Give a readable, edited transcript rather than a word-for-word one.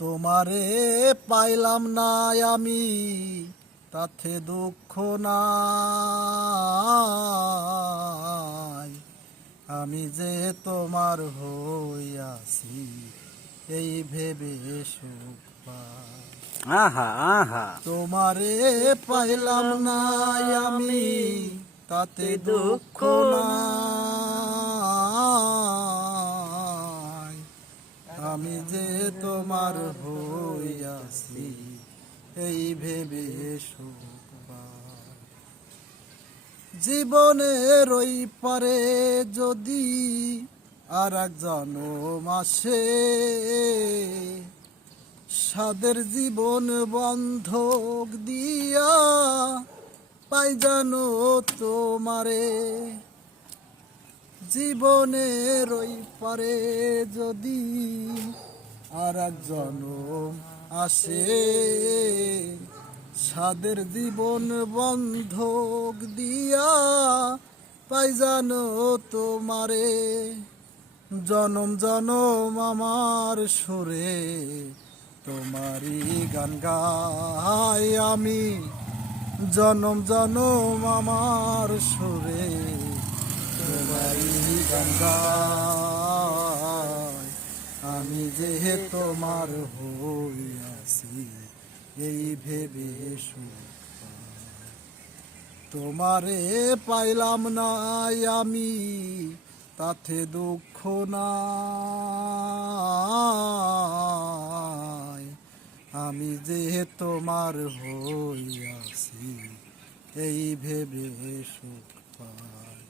তোমারে পাইলাম না আমি, তাতে দুঃখ নাই। আমি যে তোমার হইয়াছি, এই ভেবে সুখ পাই। আহা আহা, তোমারে পাইলাম না আমি, তাতে দুঃখ নাই। আমি যে তোমার হইয়াছি, এই ভেবে সুখ পাই। জীবনের ওই পারে যদি আর এক জনম আসে, সাদের জীবন বন্ধক দিয়া পাই জানো তোমারে। জীবনের ওই পারে যদি আর এক জনম আসে, সাদের জীবন বন্ধক দিয়া পাই জানো তোমারে। জনম জনম আমার সুরে তোমারই গান গাই আমি, জনম জনম আমার সুরে তোমারই গান গাই। আমি যে তোমার হইয়াছি, এই ভেবে সুখ পাই। তোমারে পাইলাম না আমি, তাতে দুঃখ নাই। আমি যে তোমার হইয়াছি, এই ভেবে সুখ পাই।